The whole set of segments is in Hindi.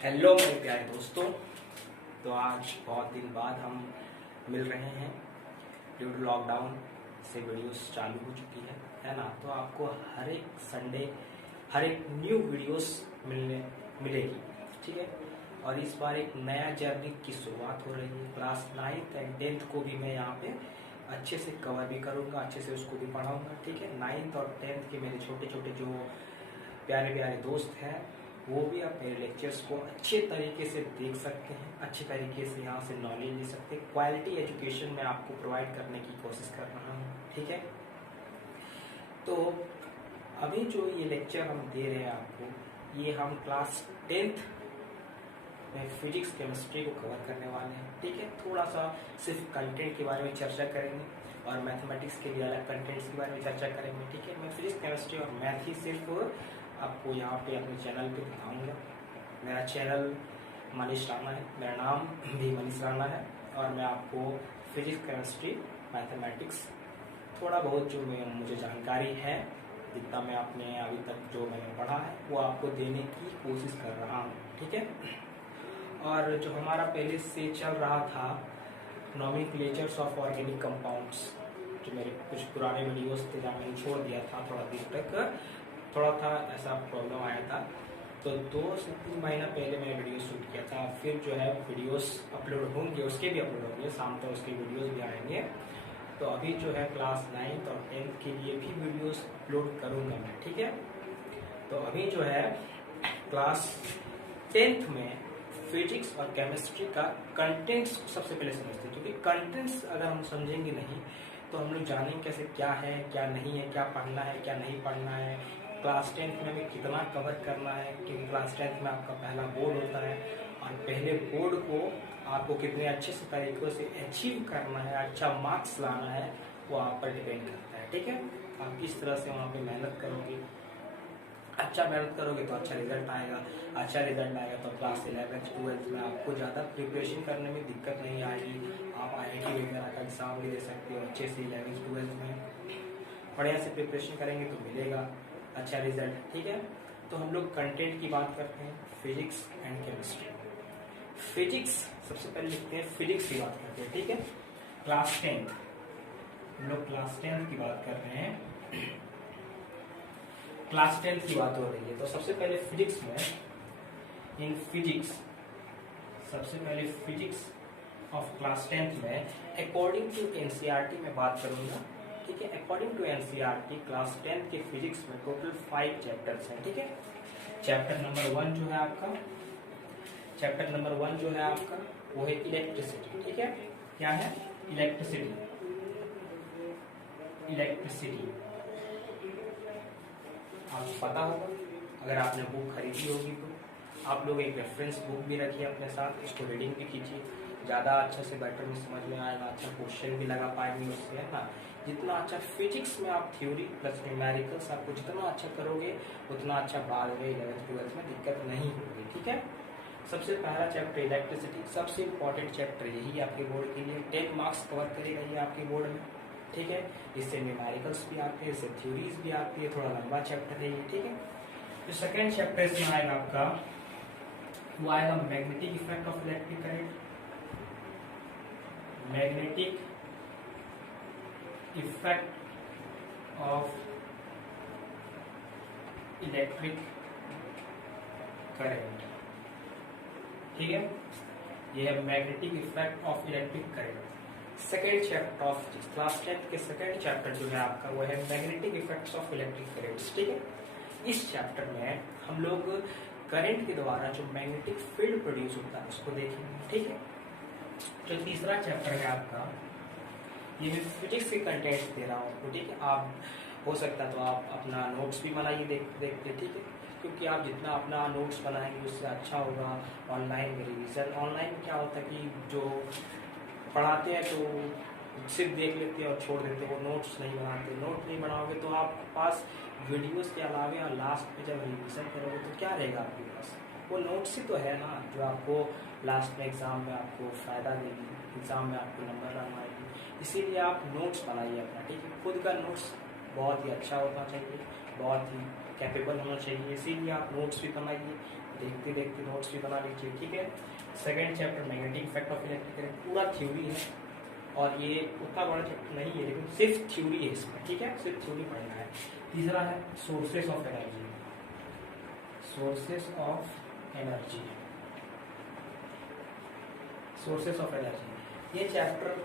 हेलो मेरे प्यारे दोस्तों। तो आज बहुत दिन बाद हम मिल रहे हैं। ड्यू टू लॉकडाउन से वीडियोस चालू हो चुकी है ना। तो आपको हर एक संडे हर एक न्यू वीडियोस मिलेगी, ठीक है। और इस बार एक नया जर्नी की शुरुआत हो रही है। क्लास 9th एंड 10th को भी मैं यहाँ पे अच्छे से कवर भी करूँगा, अच्छे से उसको भी पढ़ाऊँगा, ठीक है। 9th और 10th के मेरे छोटे छोटे जो प्यारे प्यारे दोस्त हैं वो भी आप मेरे लेक्चर्स को अच्छे तरीके से देख सकते हैं, अच्छे तरीके से यहाँ से नॉलेज ले सकते हैं। क्वालिटी एजुकेशन मैं आपको प्रोवाइड करने की कोशिश कर रहा हूँ, ठीक है। तो अभी जो ये लेक्चर हम दे रहे हैं आपको, ये हम क्लास 10th में फिजिक्स केमिस्ट्री को कवर करने वाले हैं, ठीक है। थोड़ा सा सिर्फ कंटेंट के बारे में चर्चा करेंगे और मैथमेटिक्स के भी अलग कंटेंट्स के बारे में चर्चा करेंगे, ठीक है। मैं फिजिक्स केमिस्ट्री और मैथ ही सिर्फ आपको यहाँ पे अपने चैनल पे दिखाऊंगा। मेरा चैनल मनीष राणा है, मेरा नाम भी मनीष राणा है। और मैं आपको फिजिक्स केमिस्ट्री मैथमेटिक्स थोड़ा बहुत जो मुझे जानकारी है, जितना मैं अपने अभी तक जो मैंने पढ़ा है वो आपको देने की कोशिश कर रहा हूँ, ठीक है। और जो हमारा पहले से चल रहा था नॉमेनक्लेचर्स ऑफ ऑर्गेनिक कंपाउंड्स, जो मेरे कुछ पुराने वीडियोस थे जहाँ मैंने छोड़ दिया था थोड़ा दिन तक, थोड़ा था ऐसा प्रॉब्लम आया था। तो 2 से 3 महीना पहले मैंने वीडियो शूट किया था। फिर जो है वीडियोस अपलोड होंगे, उसके भी अपलोड होंगे, शाम तक उसके वीडियोस भी आएंगे। तो अभी जो है क्लास 9th और 10th के लिए भी वीडियोस अपलोड करूँगा मैं, ठीक है। तो अभी जो है क्लास 10th में फिजिक्स और केमिस्ट्री का कंटेंट्स सबसे पहले समझते हैं, क्योंकि कंटेंट्स अगर हम समझेंगे नहीं तो हम लोग जानेंगे कैसे क्या है क्या नहीं है, क्या पढ़ना है क्या नहीं पढ़ना है, क्लास 10th में हमें कितना कवर करना है। क्योंकि क्लास 10th में आपका पहला बोर्ड होता है और पहले बोर्ड को आपको कितने अच्छे से तरीक़ों से अचीव करना है, अच्छा मार्क्स लाना है, वो आप पर डिपेंड करता है, ठीक है। आप किस तरह से वहाँ पे मेहनत करोगे, अच्छा मेहनत करोगे तो अच्छा रिजल्ट आएगा, अच्छा रिजल्ट आएगा तो क्लास 11th 12th में आपको ज़्यादा प्रिपरेशन करने में दिक्कत नहीं आएगी। आप IIT वगैरह का एग्ज़ाम भी दे सकते हो अच्छे से। 11th 12th में बढ़िया से प्रिपरेशन करेंगे तो मिलेगा अच्छा रिजल्ट, ठीक है। तो हम लोग कंटेंट की बात करते हैं, फिजिक्स एंड केमिस्ट्री। फिजिक्स सबसे पहले लिखते हैं, फिजिक्स की बात करते हैं, ठीक है। क्लास 10th, हम लोग क्लास 10th की बात कर रहे हैं, क्लास 10th की बात हो रही है। तो सबसे पहले फिजिक्स में, इन फिजिक्स सबसे पहले फिजिक्स ऑफ क्लास 10th में अकॉर्डिंग टू NCERT में बात करूंगा, ठीक है। According to NCERT class 10th के फिजिक्स में टोटल 5 चैप्टर्स हैं, ठीक है। चैप्टर नंबर 1 जो है आपका वो है इलेक्ट्रिसिटी, ठीक है। क्या है? इलेक्ट्रिसिटी। आपको पता होगा, अगर आपने बुक खरीदी होगी तो आप लोग एक रेफरेंस बुक भी रखिए अपने साथ, उसको रीडिंग भी कीजिए, ज़्यादा अच्छा से बेटर में समझ में आएगा, अच्छा क्वेश्चन भी लगा पाएंगे उससे, है ना। जितना अच्छा फिजिक्स में आप थ्योरी प्लस न्यूमेरिकल्स आपको जितना अच्छा करोगे उतना अच्छा बाद में 11th 12th में दिक्कत नहीं होगी, ठीक है। सबसे पहला चैप्टर इलेक्ट्रिसिटी, सबसे इम्पॉर्टेंट चैप्टर यही आपके बोर्ड के लिए, 10 मार्क्स कवर करेगा ये आपके बोर्ड में, ठीक है। इससे न्यूमेरिकल्स भी आते हैं, इससे थ्योरीज भी आती है, थोड़ा लंबा चैप्टर है ये, ठीक है। जो सेकेंड चैप्टर इसमें आएगा आपका, वो आएगा magnetic effect of electric current. Magnetic effect of electric current, ठीक है। ये है magnetic effect of electric current. Second chapter of class 10th के सेकेंड चैप्टर जो है आपका वो है magnetic effects of electric currents, ठीक है। इस चैप्टर में हम लोग करंट के द्वारा जो मैग्नेटिक फील्ड प्रोड्यूस होता है उसको देखेंगे, ठीक है। जो तीसरा चैप्टर है आपका, ये मैं फिजिक्स के कंटेंट्स दे रहा हूँ आपको, ठीक है। आप हो सकता है तो आप अपना नोट्स भी बनाइए देखते, ठीक है। क्योंकि आप जितना अपना नोट्स बनाएंगे उससे अच्छा होगा। ऑनलाइन में रिविजन, ऑनलाइन में क्या होता है कि जो पढ़ाते हैं तो सिर्फ देख लेते हैं और छोड़ देते हैं, वो नोट्स नहीं बनाते। नोट नहीं बनाओगे तो आपके पास वीडियोस के अलावा और लास्ट में जब रिविजन करोगे तो क्या रहेगा आपके पास? वो नोट्स ही तो है ना, जो आपको लास्ट में एग्ज़ाम में आपको फ़ायदा देगी, एग्ज़ाम में आपको नंबर लाना आएगी। इसीलिए आप नोट्स बनाइए अपना, ठीक है। खुद का नोट्स बहुत ही अच्छा होना चाहिए, बहुत ही कैपेबल होना चाहिए, इसीलिए आप नोट्स भी बनाइए, देखते देखते नोट्स भी बना लीजिए, ठीक है। Second chapter magnetic effect of electric current, पूरा थ्योरी है और ये उतना बड़ा चैप्टर नहीं है लेकिन सिर्फ थ्योरी है इसमें, ठीक है, सिर्फ थ्योरी पढ़ना है। तीसरा है sources of energy, sources of energy, sources of energy. ये चैप्टर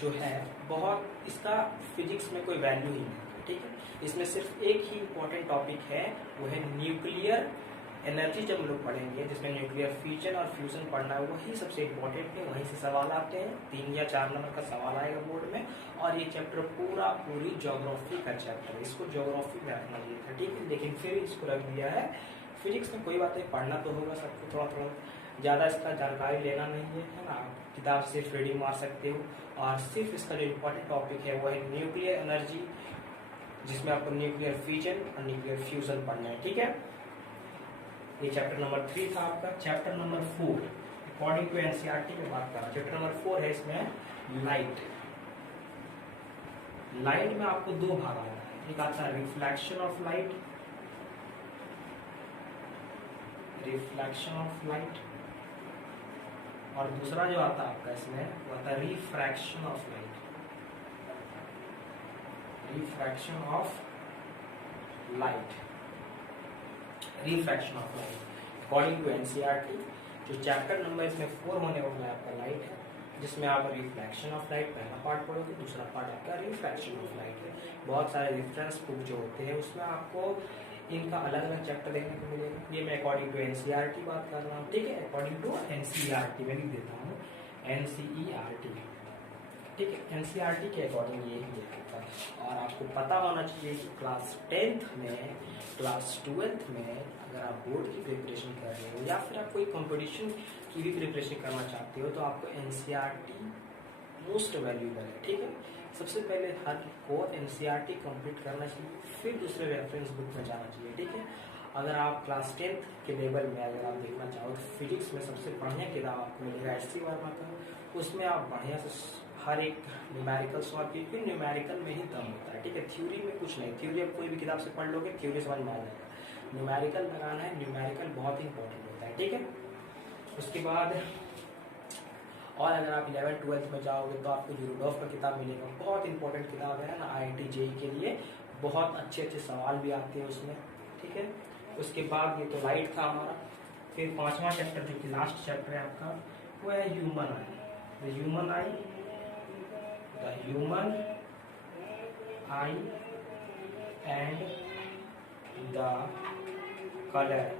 जो है बहुत, इसका फिजिक्स में कोई वैल्यू ही नहीं, ठीक है। इसमें सिर्फ एक ही इम्पोर्टेंट टॉपिक है, वो है न्यूक्लियर एनर्जी। जब हम लोग पढ़ेंगे जिसमें न्यूक्लियर फ्यूजन और फ्यूजन पढ़ना है, वही सबसे इम्पोर्टेंट है, वहीं से सवाल आते हैं, 3 या 4 नंबर का सवाल आएगा बोर्ड में। और ये चैप्टर पूरी ज्योग्राफी का चैप्टर है, इसको ज्योग्राफी में रखना चाहिए था, ठीक है, लेकिन फिर इसको रख दिया है फिजिक्स में। कोई बात नहीं, पढ़ना तो होगा सबको थोड़ा थोड़ा, ज़्यादा इसका जानकारी लेना नहीं है ना, किताब से सिर्फ रीडिंग मार सकते हो। और सिर्फ इसका जो इम्पोर्टेंट टॉपिक है वो है न्यूक्लियर एनर्जी, जिसमें आपको न्यूक्लियर फ्यूजन और न्यूक्लियर फ्यूजन पढ़ना है, ठीक है। ये चैप्टर नंबर 3 था आपका। Chapter number 4 according to NCERT में बात कर रहा हूँ। चैप्टर नंबर 4 है, इसमें लाइट। लाइट में आपको 2 भाग आता है, एक आता है reflection of light, reflection of light, और दूसरा जो आता है आपका इसमें वो आता है refraction of light, refraction of light, refraction of light according to NCERT. जो चैप्टर नंबर इसमें 4 होने वाला है आपका लाइट है, जिसमें आप रिफ्लेक्शन ऑफ लाइट पहला पार्ट पढ़ोगे, दूसरा पार्ट आपका रिफ्रैक्शन ऑफ लाइट है। बहुत सारे रेफरेंस बुक जो होते हैं उसमें आपको इनका अलग अलग चैप्टर देखने को मिलेगा। ये मैं अकॉर्डिंग टू एनसीईआरटी बात कर रहा हूँ, ठीक है, अकॉर्डिंग टू एनसीईआरटी में लिख देता हूँ एनसीईआरटी, ठीक है, एनसीईआरटी के अकॉर्डिंग ये ही होता है। और आपको पता होना चाहिए कि क्लास 10th में, क्लास 12th में अगर आप बोर्ड की प्रिपरेशन कर रहे हो या फिर आप कोई कंपटीशन की भी प्रिपरेशन करना चाहते हो तो आपको एनसीईआरटी मोस्ट वैल्यूएबल है, ठीक है। सबसे पहले हर को एनसीईआरटी कंप्लीट करना चाहिए, फिर दूसरे रेफरेंस बुक में जाना चाहिए, ठीक है। अगर आप क्लास 10th के लेवल में अगर आप देखना चाहो तो फिजिक्स में सबसे बढ़िया किताब आपको मिलेगा एससी वर्मा का, उसमें आप बढ़िया से हर एक न्यूमेरिकल सॉल्व, क्योंकि न्यूमेरिकल में ही दम होता है, ठीक है, थ्योरी में कुछ नहीं। थ्योरी आप कोई भी किताब से पढ़ लोगे, थ्योरी समझ में आ जाएगा, न्यूमेरिकल लगाना है, न्यूमेरिकल बहुत ही इंपॉर्टेंट होता है, ठीक है। उसके बाद और अगर आप 11th 12th में जाओगे तो आपको यूरोडॉफ का किताब मिलेगा, बहुत इंपॉर्टेंट किताब है ना, IIT JEE के लिए बहुत अच्छे अच्छे सवाल भी आते हैं उसमें, ठीक है। उसके बाद ये तो लाइट था हमारा। फिर 5वां चैप्टर जो कि लास्ट चैप्टर है आपका, वो है human I, the human I, the human I and the colourful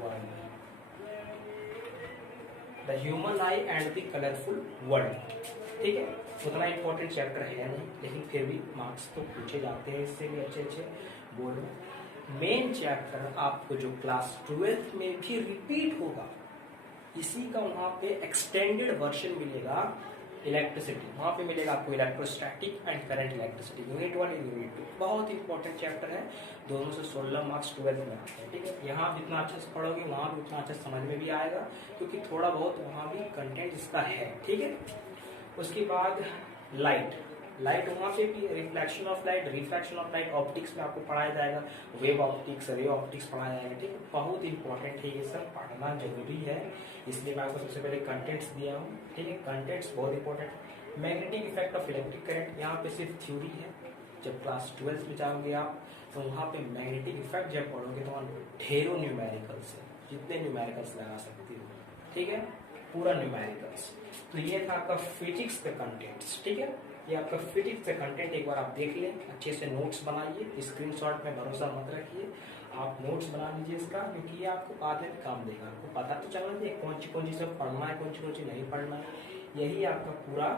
world, the human I and the colourful world, ठीक है। उतना इंपॉर्टेंट चैप्टर है नहीं, लेकिन फिर भी मार्क्स तो पूछे जाते हैं इससे भी अच्छे अच्छे बोर्ड में। मेन चैप्टर आपको जो क्लास 12th में भी रिपीट होगा, इसी का वहाँ पे एक्सटेंडेड वर्जन मिलेगा, इलेक्ट्रिसिटी, वहाँ पे मिलेगा आपको electrostatic and current electricity, unit 1 unit 2, बहुत इंपॉर्टेंट चैप्टर है, दोनों से 16 मार्क्स 12th में आते हैं, ठीक है। यहाँ जितना अच्छे से पढ़ोगे वहाँ भी उतना अच्छा समझ में भी आएगा, क्योंकि थोड़ा बहुत वहाँ भी कंटेंट इसका है, ठीक है। उसके बाद लाइट, लाइट वहाँ पे भी reflection of light, refraction of light, optics में आपको पढ़ाया जाएगा, वेव ऑप्टिक्स, रे ऑप्टिक्स पढ़ाया जाएगा, ठीक है। बहुत इंपॉर्टेंट है, ये सब पढ़ना जरूरी है, इसलिए मैं आपको सबसे पहले कंटेंट्स दिया हूँ, ठीक है। कंटेंट्स बहुत इंपॉर्टेंट है। Magnetic effect of electric current, यहाँ पे सिर्फ थ्योरी है, जब क्लास 12th में जाओगे आप तो वहाँ पे मैग्नेटिक इफेक्ट जब पढ़ोगे तो वहाँ ढेरों न्यूमेरिकल्स है, जितने न्यूमेरिकल्स लगा सकते हो, ठीक है, पूरा न्यूमेरिकल्स। तो ये था आपका फिजिक्स का कंटेंट्स, ठीक है, ये आपका फिजिक्स का कंटेंट एक बार आप देख लें, अच्छे से नोट्स बनाइए, स्क्रीनशॉट में भरोसा मत रखिए, आप नोट्स बना लीजिए इसका, क्योंकि ये आपको बाद में काम देगा, आपको पता तो चलना चाहिए कौन सी सब पढ़ना है, कौन सी नहीं पढ़ना है, यही आपका पूरा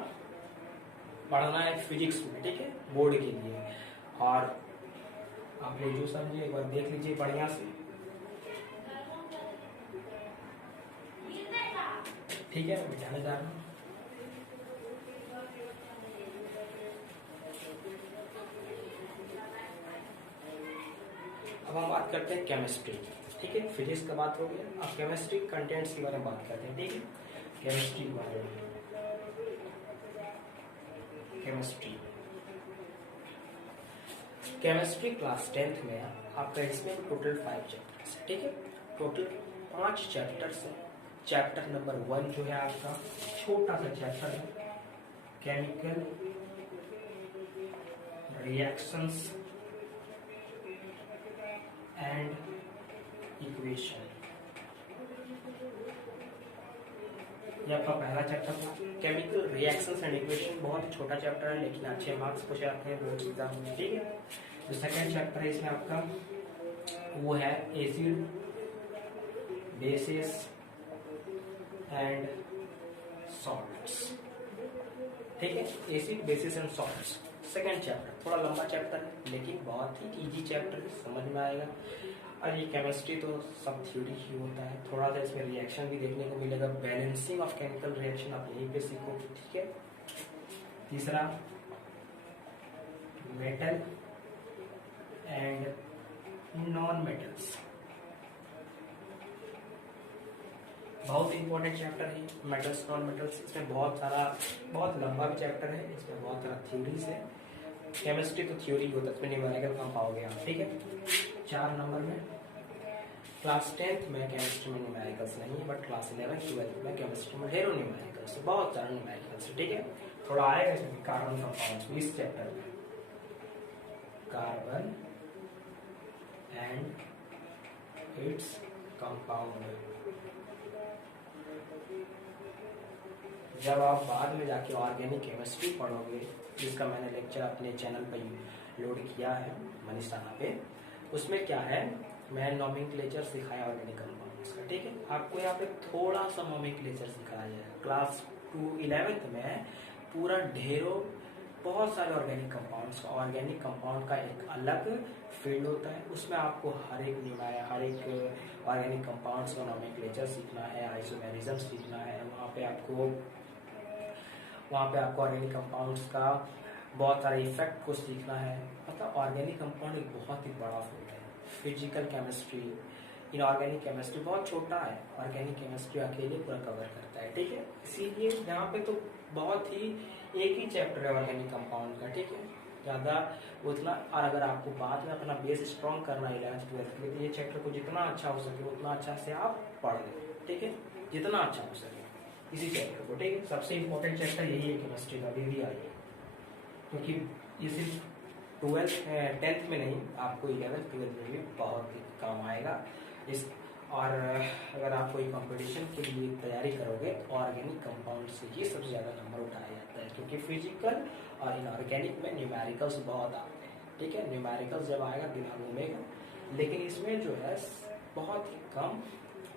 पढ़ना है फिजिक्स में, ठीक है, बोर्ड के लिए। और आप लोग जो समझिए एक बार देख लीजिए बढ़िया से, ठीक है, मैं बिठाने जा रहा हूँ। अब हम बात करते हैं केमिस्ट्री, ठीक है, फिजिक्स का बात हो गया, अब केमिस्ट्री कंटेंट्स के बारे में बात करते हैं, ठीक है। केमिस्ट्री के बारे में, केमिस्ट्री केमिस्ट्री क्लास 10th में आपका इसमें टोटल 5 चैप्टर्स है, ठीक है। टोटल 5 चैप्टर्स है। चैप्टर नंबर 1 जो है आपका छोटा सा चैप्टर है, केमिकल रिएक्शंस एंड इक्वेशन। ये आपका पहला चैप्टर था, केमिकल रिएक्शंस एंड इक्वेशन। बहुत ही छोटा चैप्टर है लेकिन अच्छे मार्क्स पूछे जाते हैं बोर्ड एग्जाम में, ठीक है। जो सेकंड चैप्टर है इसमें आपका वो है एसिड, बेसिस एंड सॉल्ट्स, ठीक है। Acid, basis and salts second chapter. थोड़ा लंबा चैप्टर है लेकिन बहुत ही इजी चैप्टर है, समझ में आएगा। और ये केमिस्ट्री तो सब थ्योरी ही होता है, थोड़ा सा इसमें रिएक्शन भी देखने को मिलेगा। बैलेंसिंग ऑफ केमिकल रिएक्शन आप यहीं पे सीखोगे, ठीक है। तीसरा मेटल एंड नॉन मेटल्स, बहुत इंपॉर्टेंट चैप्टर है मेटल्स नॉन मेटल्स। इसमें बहुत लंबा भी चैप्टर है, इसमें बहुत सारा थ्योरीज है। केमिस्ट्री तो थ्योरी होता है, इसमें न्यूमेरिकल कम पाओगे आप, ठीक है। 4 नंबर में क्लास 10th में केमिस्ट्री में न्यूमेरिकल्स नहीं है, बट क्लास 11th 12th में केमिस्ट्री में ढेरों न्यूमेरिकल्स है, बहुत सारे न्यूमेरिकल्स है, ठीक है। थोड़ा आएगा इसमें कार्बन कंपाउंड्स इस चैप्टर में, कार्बन एंड इट्स कंपाउंड। जब आप बाद में जाके ऑर्गेनिक केमिस्ट्री पढ़ोगे, जिसका मैंने लेक्चर अपने चैनल पर लोड किया है मनीष राणा पे, उसमें क्या है मैं नोमेनक्लेचर सिखाया ऑर्गेनिक कंपाउंड्स का, ठीक है। आपको यहाँ पे थोड़ा सा नोमेनक्लेचर सिखाया जाएगा। क्लास 11th में पूरा ढेरों बहुत सारे ऑर्गेनिक कंपाउंड्स का, ऑर्गेनिक कंपाउंड का एक अलग फील्ड होता है, उसमें आपको हर एक ऑर्गेनिक कंपाउंड्स का नोमेनक्लेचर सीखना है, आइसोमेरिज्म सीखना है। वहाँ पे आपको ऑर्गेनिक कंपाउंड्स का बहुत सारे इफेक्ट को सीखना है। मतलब ऑर्गेनिक कंपाउंड एक बहुत ही बड़ा फील्ड है। फिजिकल केमिस्ट्री, इनऑर्गेनिक केमिस्ट्री बहुत छोटा है, ऑर्गेनिक केमिस्ट्री अकेले पूरा कवर करता है, ठीक है। इसीलिए यहाँ पे तो बहुत ही एक ही चैप्टर है ऑर्गेनिक कंपाउंड का, ठीक है, ज़्यादा उतना। और अगर आपको बाद में अपना बेस स्ट्रॉन्ग करना है 11th 12th में, तो ये चैप्टर को जितना अच्छा हो सके उतना अच्छा से आप पढ़ लें, ठीक है, जितना अच्छा हो सके इसी चैप्टर को, ठीक है। सबसे इम्पोर्टेंट चैप्टर यही है केमिस्ट्री का, भी आइए, क्योंकि ये सिर्फ 10th में नहीं, आपको 11th 12th में भी बहुत ही काम आएगा इस। और अगर आप कोई कंपटीशन के लिए तैयारी करोगे तो ऑर्गेनिक कंपाउंड से ही सबसे ज़्यादा नंबर उठाया जाता है, क्योंकि फिजिकल और इनऑर्गेनिक में न्यूमेरिकल्स बहुत आते हैं, ठीक है। न्यूमेरिकल्स जब आएगा दिमाग घूमेगा, लेकिन इसमें जो है बहुत ही कम,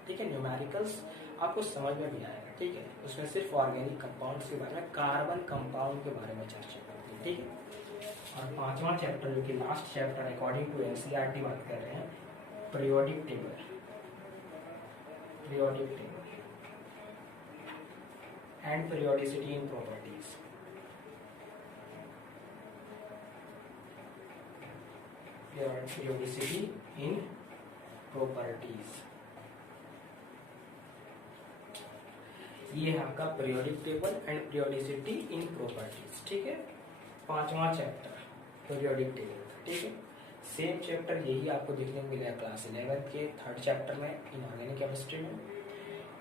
ठीक है, न्यूमेरिकल्स आपको समझ में भी आएगा, ठीक है। उसमें सिर्फ ऑर्गेनिक कंपाउंड्स के बारे में, कार्बन कंपाउंड के बारे में चर्चा करते हैं, ठीक है। और 5वां चैप्टर जो कि last chapter according to NCERT बात कर रहे हैं, periodic table and periodicity in properties. Periodicity in properties, ये है आपका periodic table and periodicity in properties, ठीक है। 5वां चैप्टर पीरियोडिक टेबल, ठीक है। सेम चैप्टर यही आपको देखने को मिलेगा क्लास 11th के 3rd चैप्टर में इनऑर्गेनिक केमिस्ट्री में।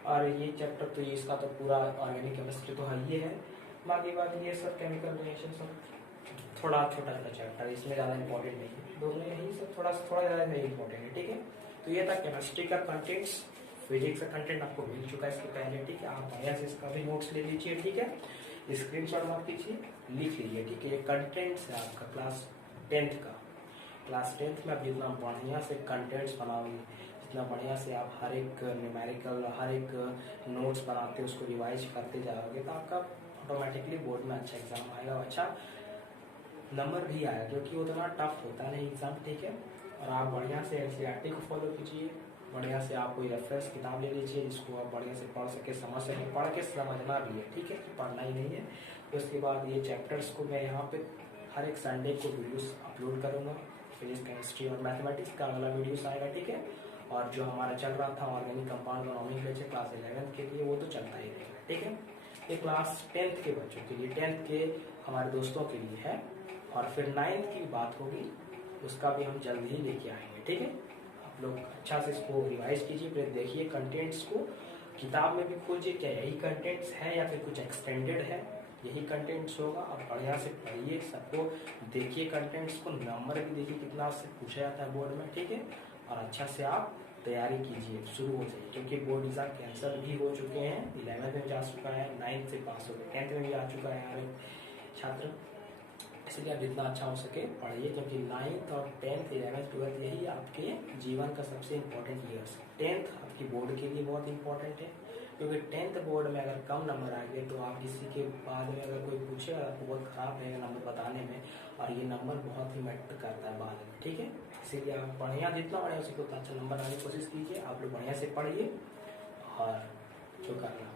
और ये चैप्टर तो ये इसका तो पूरा ऑर्गेनिक केमिस्ट्री तो है ही है, बाकी बात ये सब केमिकल रिएक्शन सब थोड़ा छोटा चैप्टर है, इसमें ज़्यादा इंपॉर्टेंट नहीं है, दोनों यही सब थोड़ा ज़्यादा नहीं इंपॉर्टेंट है, ठीक है। तो ये था केमिस्ट्री का कंटेंट्स। फिजिक्स का कंटेंट आपको मिल चुका है इसके पहले, ठीक है। आप बढ़िया से इसका भी नोट्स ले लीजिए, ठीक है, स्क्रीनशॉट मत कीजिए, लिख लीजिए, ठीक है। ये कंटेंट्स है आपका क्लास 10th का। क्लास 10th में आप जितना बढ़िया से कंटेंट्स बनाओगे, जितना बढ़िया से आप हर एक न्यूमेरिकल, हर एक नोट्स बनाते उसको रिवाइज करते जाओगे, तो आपका ऑटोमेटिकली बोर्ड में अच्छा एग्जाम आएगा, अच्छा नंबर भी आएगा, क्योंकि उतना टफ होता नहीं एग्जाम, ठीक है। और आप बढ़िया से एनसीईआरटी को फॉलो कीजिए, बढ़िया से आप कोई रेफरेंस किताब ले लीजिए जिसको आप बढ़िया से पढ़ सके, समझ सके, पढ़ के समझना भी है, ठीक है, कि पढ़ना ही नहीं है। उसके बाद ये चैप्टर्स को मैं यहाँ पे हर एक संडे को वीडियोस अपलोड करूँगा, फिजिक्स केमिस्ट्री और मैथमेटिक्स का अगला वीडियोस आएगा, ठीक है। और जो हमारा चल रहा था ऑर्गेनिक कंपाउंड और नोमेनक्लेचर क्लास 11th के लिए, वो तो चलता ही रहेगा, ठीक है। ये क्लास 10th के बच्चों के लिए, 10th के हमारे दोस्तों के लिए है। और फिर 9th की बात होगी उसका भी हम जल्द ही लेके आएंगे। ठीक है, आप लोग अच्छा से इसको रिवाइज कीजिए, फिर देखिए कंटेंट्स को, किताब में भी खोजिए क्या यही कंटेंट्स है या फिर कुछ एक्सटेंडेड है, यही कंटेंट्स होगा। आप बढ़िया से पढ़िए, सबको देखिए, कंटेंट्स को, नंबर भी देखिए कितना से पूछा जाता है बोर्ड में। ठीक है, और अच्छा से आप तैयारी कीजिए, शुरू हो जाइए, क्योंकि बोर्ड एग्जाम कैंसिल भी हो चुके हैं, 11th में जा चुका है, 9th से पास हो गए, 10th में भी आ चुका है हमारे छात्र। इसलिए आप जितना अच्छा हो सके पढ़िए, क्योंकि 9th और 10th 11th 12th यही आपके जीवन का सबसे इम्पोर्टेंट ईयर्स है। 10th आपकी बोर्ड के लिए बहुत इंपॉर्टेंट है, क्योंकि 10th बोर्ड में अगर कम नंबर आ गए तो आप किसी के बाद में अगर कोई पूछेगा आपको बहुत खराब रहेगा नंबर बताने में, और ये नंबर बहुत ही मैटर करता है बाद में। ठीक है, इसीलिए आप बढ़िया, जितना बढ़िया उसी को उतना अच्छा नंबर लाने की कोशिश कीजिए। आप लोग बढ़िया से पढ़िए और जो करना